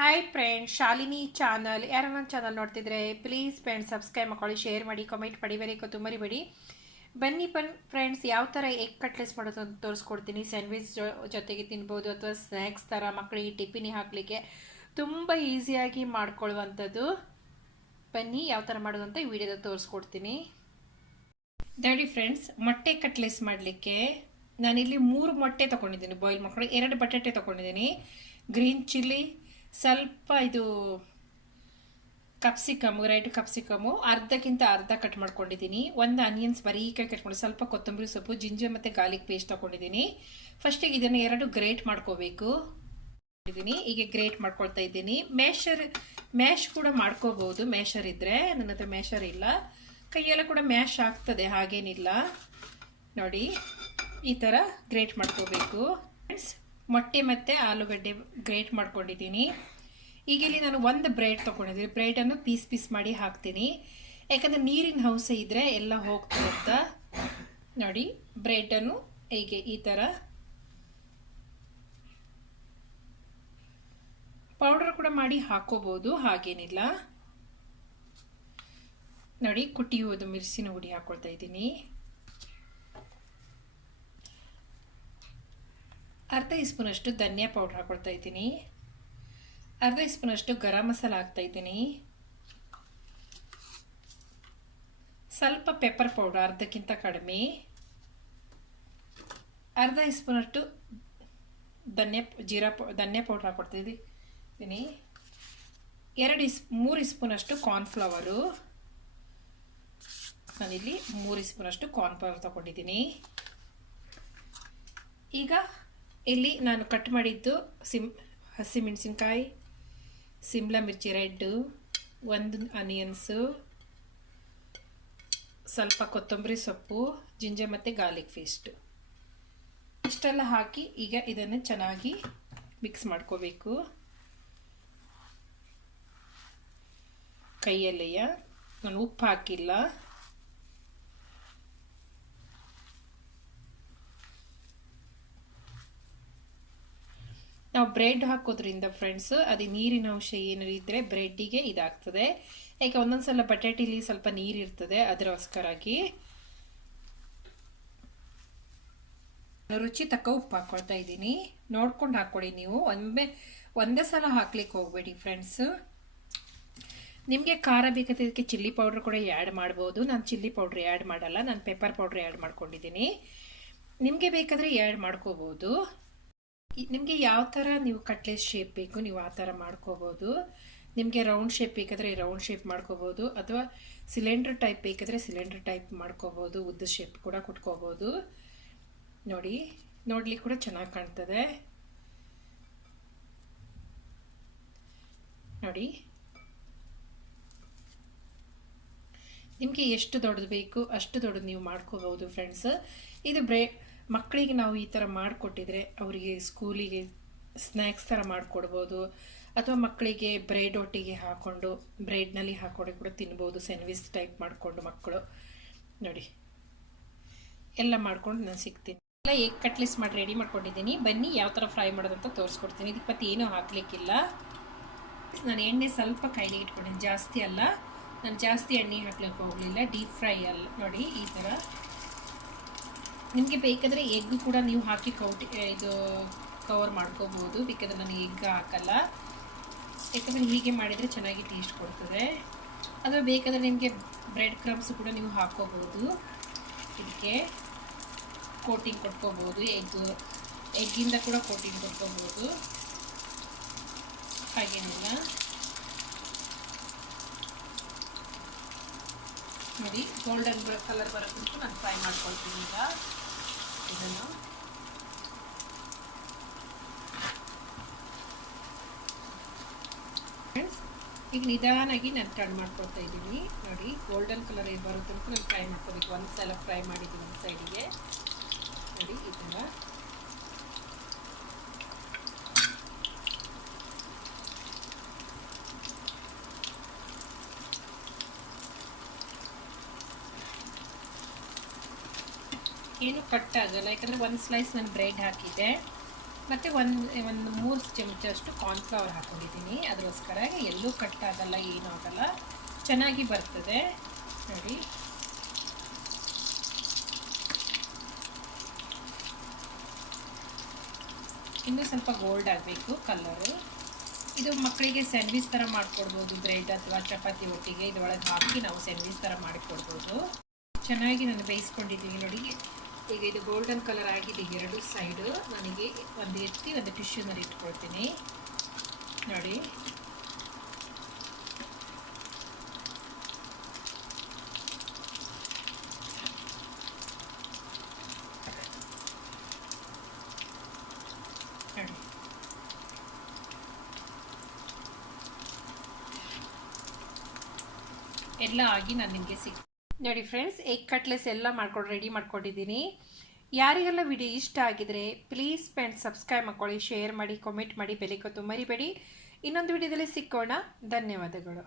Hi friends, Shalini channel. ಯಾರು ನನ್ನ channel ನೋಡ್ತಿದ್ರೆ ಪ್ಲೀಸ್ ಫ್ರೆಂಡ್ಸ್ ಸಬ್ಸ್ಕ್ರೈಬ್ ಮಾಡ್ಕೊಳ್ಳಿ, ಶೇರ್ ಮಾಡಿ, ಕಮೆಂಟ್ ಮಾಡಿ, ಮರಿಬೇಡಿ. ಬನ್ನಿ ಫ್ರೆಂಡ್ಸ್, ಯಾವ ಥರ ಎಗ್ ಕಟ್ಲೆಸ್ ಮಾಡೋದು ಅಂತ ತೋರಿಸ್ಕೊಡ್ತೀನಿ. ಸ್ಯಾಂಡ್ವಿಚ್ ಜೊತೆಗೆ ತಿನ್ಬೋದು ಅಥವಾ ಸ್ನ್ಯಾಕ್ಸ್ ಥರ ಮಕ್ಕಳಿಗೆ ಟಿಫಿನಿಗೆ ಹಾಕಲಿಕ್ಕೆ ತುಂಬ ಈಸಿಯಾಗಿ ಮಾಡ್ಕೊಳ್ಳುವಂಥದ್ದು. ಬನ್ನಿ ಯಾವ ಥರ ಮಾಡೋದು ಅಂತ ಈ ವಿಡಿಯೋದಲ್ಲಿ ತೋರಿಸ್ಕೊಡ್ತೀನಿ. ನೋಡಿ ಫ್ರೆಂಡ್ಸ್, ಮೊಟ್ಟೆ ಕಟ್ಲೆಸ್ ಮಾಡಲಿಕ್ಕೆ ನಾನಿಲ್ಲಿ 3 ಮೊಟ್ಟೆ ತೊಗೊಂಡಿದ್ದೀನಿ. ಬಾಯ್ಲ್ ಮಾಡ್ಕೊಂಡು 2 ಬಟಾಟೆ ತೊಗೊಂಡಿದ್ದೀನಿ, ಗ್ರೀನ್ ಚಿಲ್ಲಿ, ಸ್ವಲ್ಪ ಇದು ಕಪ್ಸಿಕಮು, ರೆಡ್ ಕಪ್ಸಿಕಮು ಅರ್ಧಕ್ಕಿಂತ ಅರ್ಧ ಕಟ್ ಮಾಡ್ಕೊಂಡಿದ್ದೀನಿ, 1 ಆನಿಯನ್ಸ್ ಬರೀಕಾಯಿ ಕಟ್ ಮಾಡಿ, ಸ್ವಲ್ಪ ಕೊತ್ತಂಬರಿ ಸೊಪ್ಪು, ಜಿಂಜರ್ ಮತ್ತು ಗಾರ್ಲಿಕ್ ಪೇಸ್ಟ್ ತೊಗೊಂಡಿದ್ದೀನಿ. ಫಸ್ಟಿಗೆ ಇದನ್ನು 2 ಗ್ರೇಟ್ ಮಾಡ್ಕೋಬೇಕು. ಈಗ ಗ್ರೇಟ್ ಮಾಡ್ಕೊಳ್ತಾ ಇದ್ದೀನಿ. ಮ್ಯಾಶ್ ಕೂಡ ಮಾಡ್ಕೋಬಹುದು, ಮ್ಯಾಶರ್ ಇದ್ರೆ. ನನ್ನ ಹತ್ರ ಮ್ಯಾಶರ್ ಇಲ್ಲ, ಕೈಯೆಲ್ಲ ಕೂಡ ಮ್ಯಾಶ್ ಆಗ್ತದೆ, ಹಾಗೇನಿಲ್ಲ. ನೋಡಿ ಈ ಥರ ಗ್ರೇಟ್ ಮಾಡ್ಕೋಬೇಕು. ಮೊಟ್ಟೆ ಮತ್ತು ಆಲೂಗಡ್ಡೆ ಗ್ರೇಟ್ ಮಾಡ್ಕೊಂಡಿದ್ದೀನಿ. ಈಗ ಇಲ್ಲಿ ನಾನು 1 ಬ್ರೆಡ್ ತೊಗೊಂಡಿದ್ದೀನಿ. ಬ್ರೆಡನ್ನು ಪೀಸ್ ಮಾಡಿ ಹಾಕ್ತೀನಿ, ಯಾಕಂದರೆ ನೀರಿನ ಅಂಶ ಇದ್ದರೆ ಎಲ್ಲ ಹೋಗ್ತದೆ ಅಂತ. ನೋಡಿ ಬ್ರೆಡನ್ನು ಹೀಗೆ ಈ ಥರ ಪೌಡರ್ ಕೂಡ ಮಾಡಿ ಹಾಕೋಬಹುದು, ಹಾಗೇನಿಲ್ಲ. ನೋಡಿ ಕುಟ್ಟಿಯುವುದು ಮಿರ್ಚಿನ ಹುಡಿ ಹಾಕೊಳ್ತಾ ಇದ್ದೀನಿ. ಅರ್ಧ ಸ್ಪೂನಷ್ಟು ಧನಿಯಾ ಪೌಡರ್ ಹಾಕೊಳ್ತಾ ಇದ್ದೀನಿ. ಅರ್ಧ ಸ್ಪೂನಷ್ಟು ಗರಂ ಮಸಾಲ ಹಾಕ್ತಾ ಇದ್ದೀನಿ. ಸ್ವಲ್ಪ ಪೆಪ್ಪರ್ ಪೌಡರ್ ಅರ್ಧಕ್ಕಿಂತ ಕಡಿಮೆ. ಅರ್ಧ ಸ್ಪೂನಷ್ಟು ಧನಿಯಾ ಪೌಡರ್ ಹಾಕೊಳ್ತಾ ಇದ್ದೀನಿ. 3 ಸ್ಪೂನಷ್ಟು ಕಾರ್ನ್ಫ್ಲವರು. ನಾನಿಲ್ಲಿ 3 ಸ್ಪೂನಷ್ಟು ಕಾರ್ನ್ಫ್ಲವರ್ ತಗೊಂಡಿದ್ದೀನಿ. ಈಗ ಇಲ್ಲಿ ನಾನು ಕಟ್ ಮಾಡಿದ್ದು ಹಸಿಮೆಣಸಿನ್ಕಾಯಿ, ಸಿಮ್ಲಾ ಮಿರ್ಚಿ ರೆಡ್, 1 ಆನಿಯನ್ಸು, ಸ್ವಲ್ಪ ಕೊತ್ತಂಬರಿ ಸೊಪ್ಪು, ಜಿಂಜರ್ ಮತ್ತು ಗಾರ್ಲಿಕ್ ಪೇಸ್ಟು ಇಷ್ಟೆಲ್ಲ ಹಾಕಿ ಈಗ ಇದನ್ನು ಚೆನ್ನಾಗಿ ಮಿಕ್ಸ್ ಮಾಡ್ಕೋಬೇಕು ಕೈಯಲ್ಲೆಯ. ನಾನು ಉಪ್ಪು ಹಾಕಿಲ್ಲ. ನಾವು ಬ್ರೆಡ್ ಹಾಕೋದ್ರಿಂದ ಫ್ರೆಂಡ್ಸ್ ಅದು ನೀರಿನ ಅಂಶ ಏನಾದ್ರು ಇದ್ದರೆ ಬ್ರೆಡ್ಡಿಗೆ ಇದಾಗ್ತದೆ. ಯಾಕೆ ಒಂದೊಂದ್ಸಲ ಬಟಾಟಿಲಿ ಸ್ವಲ್ಪ ನೀರಿರ್ತದೆ, ಅದಕ್ಕೋಸ್ಕರಾಗಿ. ರುಚಿ ತಕ್ಕ ಉಪ್ಪು ಹಾಕೊಳ್ತಾ ಇದ್ದೀನಿ. ನೋಡ್ಕೊಂಡು ಹಾಕ್ಕೊಳ್ಳಿ ನೀವು, ಒಂದೇ ಸಲ ಹಾಕ್ಲಿಕ್ಕೆ ಹೋಗ್ಬೇಡಿ ಫ್ರೆಂಡ್ಸ್. ನಿಮಗೆ ಖಾರ ಬೇಕಾದ್ರೆ ಇದಕ್ಕೆ ಚಿಲ್ಲಿ ಪೌಡ್ರ್ ಕೂಡ ಆ್ಯಡ್ ಮಾಡ್ಬೋದು. ನಾನು ಚಿಲ್ಲಿ ಪೌಡ್ರ್ ಆ್ಯಡ್ ಮಾಡಲ್ಲ, ನಾನು ಪೆಪ್ಪರ್ ಪೌಡ್ರ್ ಆ್ಯಡ್ ಮಾಡ್ಕೊಂಡಿದ್ದೀನಿ. ನಿಮಗೆ ಬೇಕಾದರೆ ಆ್ಯಡ್ ಮಾಡ್ಕೋಬೋದು. ನಿಮಗೆ ಯಾವ ಥರ ನೀವು ಕಟ್ಲೆಸ್ ಶೇಪ್ ಬೇಕು ನೀವು ಆ ಥರ ಮಾಡ್ಕೋಬೋದು. ನಿಮಗೆ ರೌಂಡ್ ಶೇಪ್ ಬೇಕಾದರೆ ರೌಂಡ್ ಶೇಪ್ ಮಾಡ್ಕೋಬೋದು, ಅಥವಾ ಸಿಲಿಂಡರ್ ಟೈಪ್ ಬೇಕಾದರೆ ಸಿಲಿಂಡರ್ ಟೈಪ್ ಮಾಡ್ಕೋಬೋದು, ಉದ್ದ ಶೇಪ್ ಕೂಡ ಕುಟ್ಕೋಬೋದು. ನೋಡಿ ನೋಡ್ಲಿಕ್ಕೆ ಕೂಡ ಚೆನ್ನಾಗಿ ಕಾಣ್ತದೆ. ನೋಡಿ ನಿಮಗೆ ಎಷ್ಟು ದೊಡ್ಡದು ಬೇಕು ಅಷ್ಟು ದೊಡ್ಡದು ನೀವು ಮಾಡ್ಕೋಬಹುದು ಫ್ರೆಂಡ್ಸ್. ಇದು ಮಕ್ಕಳಿಗೆ ನಾವು ಈ ಥರ ಮಾಡಿಕೊಟ್ಟಿದ್ರೆ ಅವರಿಗೆ ಸ್ಕೂಲಿಗೆ ಸ್ನ್ಯಾಕ್ಸ್ ಥರ ಮಾಡಿಕೊಡ್ಬೋದು, ಅಥವಾ ಮಕ್ಕಳಿಗೆ ಬ್ರೆಡ್ ಒಟ್ಟಿಗೆ ಹಾಕ್ಕೊಂಡು ಬ್ರೆಡ್ನಲ್ಲಿ ಹಾಕ್ಕೊಂಡು ಕೂಡ ತಿನ್ಬೋದು, ಸ್ಯಾಂಡ್ವಿಚ್ ಟೈಪ್ ಮಾಡಿಕೊಂಡು ಮಕ್ಕಳು. ನೋಡಿ ಎಲ್ಲ ಮಾಡ್ಕೊಂಡು ನಾನು ಸಿಗ್ತೀನಿ. ಎಲ್ಲ ಎಗ್ ಕಟ್ಲೆಸ್ ಮಾಡಿ ರೆಡಿ ಮಾಡ್ಕೊಂಡಿದ್ದೀನಿ. ಬನ್ನಿ ಯಾವ ಥರ ಫ್ರೈ ಮಾಡೋದಂತ ತೋರಿಸ್ಕೊಡ್ತೀನಿ. ಇದಕ್ಕೆ ಮತ್ತೆ ಏನೂ ಹಾಕಲಿಕ್ಕಿಲ್ಲ. ನಾನು ಎಣ್ಣೆ ಸ್ವಲ್ಪ ಕೈಲಿ ಇಟ್ಕೊಂಡಿದ್ದೀನಿ, ಜಾಸ್ತಿ ಅಲ್ಲ. ನಾನು ಜಾಸ್ತಿ ಎಣ್ಣೆ ಹಾಕ್ಲಿಕ್ಕೆ ಹೋಗಲಿಲ್ಲ, ಡೀಪ್ ಫ್ರೈ ಅಲ್ಲ. ನೋಡಿ ಈ ಥರ. ನಿಮಗೆ ಬೇಕಾದರೆ ಎಗ್ ಕೂಡ ನೀವು ಹಾಕಿ ಇದು ಕವರ್ ಮಾಡ್ಕೋಬೋದು. ಬೇಕಾದರೆ ನಾನು ಎಗ್ ಹಾಕಲ್ಲ, ಯಾಕಂದರೆ ಹೀಗೆ ಮಾಡಿದರೆ ಚೆನ್ನಾಗಿ ಟೇಸ್ಟ್ ಕೊಡ್ತದೆ. ಅಥವಾ ಬೇಕಾದರೆ ನಿಮಗೆ ಬ್ರೆಡ್ ಕ್ರಮ್ಸ್ ಕೂಡ ನೀವು ಹಾಕೋಬೋದು. ಇದಕ್ಕೆ ಕೋಟಿಂಗ್ ಕೊಟ್ಕೋಬೋದು, ಎಗ್ಗಿಂದ ಕೂಡ ಕೋಟಿಂಗ್ ಕೊಟ್ಕೋಬೋದು, ಹಾಗೇನಿಲ್ಲ. ನೋಡಿ ಗೋಲ್ಡನ್ ಕಲರ್ ಬರೋಕ್ಕಂತೂ ನಾನು ಫ್ರೈ ಮಾಡ್ಕೊಳ್ತೀನಿ. ಈಗ ಇದನ್ನು ಈಗ ನಿಧಾನಾಗಿ ನಾನು ಟರ್ನ್ ಮಾಡ್ಕೊಳ್ತಾ ಇದ್ದೀನಿ. ನೋಡಿ ಗೋಲ್ಡನ್ ಕಲರ್ ಬರೋ ತನಕ ನಾನು ಫ್ರೈ ಮಾಡ್ಕೋಬೇಕು. ಒಂದು ಸಲ ಫ್ರೈ ಮಾಡಿದ್ದೀನಿ ಒಂದು ಸೈಡಿಗೆ. ನೋಡಿ ಈ ಥರ. ಏನು ಕಟ್ ಆಗಲ್ಲ, ಯಾಕಂದರೆ 1 ಸ್ಲೈಸ್ ನಾನು ಬ್ರೆಡ್ ಹಾಕಿದ್ದೆ. ಮತ್ತು ಒಂದು 3 ಚಮಚಷ್ಟು ಕಾರ್ನ್ಫ್ಲವರ್ ಹಾಕ್ಕೊಂಡಿದ್ದೀನಿ. ಅದಕ್ಕೋಸ್ಕರ ಎಲ್ಲೂ ಕಟ್ಟಾಗಲ್ಲ, ಏನೂ ಆಗಲ್ಲ, ಚೆನ್ನಾಗಿ ಬರ್ತದೆ ನೋಡಿ. ಇನ್ನೂ ಸ್ವಲ್ಪ ಗೋಲ್ಡ್ ಆಗಬೇಕು ಕಲರು. ಇದು ಮಕ್ಕಳಿಗೆ ಸ್ಯಾಂಡ್ವಿಚ್ ಥರ ಮಾಡಿಕೊಡ್ಬೋದು, ಬ್ರೆಡ್ ಅಥವಾ ಚಪಾತಿ ಒಟ್ಟಿಗೆ ಇದರೊಳಗೆ ಹಾಕಿ ನಾವು ಸ್ಯಾಂಡ್ವಿಚ್ ಥರ ಮಾಡಿಕೊಡ್ಬೋದು. ಚೆನ್ನಾಗಿ ನಾನು ಬೇಯಿಸ್ಕೊಂಡಿದ್ದೀನಿ ನೋಡಿ. ಈಗ ಇದು ಗೋಲ್ಡನ್ ಕಲರ್ ಆಗಿದೆ ಎರಡು ಸೈಡು. ನನಗೆ ಒಂದು ಎತ್ತಿ ಒಂದು ಟಿಶ್ಯೂನಲ್ಲಿ ಇಟ್ಕೊಳ್ತೀನಿ ನೋಡಿ. ಎಲ್ಲ ಆಗಿ ನಾನು ನಿಮಗೆ ನೋಡಿ ಫ್ರೆಂಡ್ಸ್, ಎಗ್ ಕಟ್ಲೆಸ್ ಎಲ್ಲ ರೆಡಿ ಮಾಡ್ಕೊಂಡಿದ್ದೀನಿ. ಯಾರಿಗೆಲ್ಲ ವಿಡಿಯೋ ಇಷ್ಟ ಆಗಿದ್ರೆ ಪ್ಲೀಸ್ ಸಬ್ಸ್ಕ್ರೈಬ್ ಮಾಡ್ಕೊಳ್ಳಿ, ಶೇರ್ ಮಾಡಿ, ಕಾಮೆಂಟ್ ಮಾಡಿ, ಬೆಲೆ ಕೊತ್ತು ಮರಿಬೇಡಿ. ಇನ್ನೊಂದು ವಿಡಿಯೋದಲ್ಲಿ ಸಿಕ್ಕೋಣ. ಧನ್ಯವಾದಗಳು.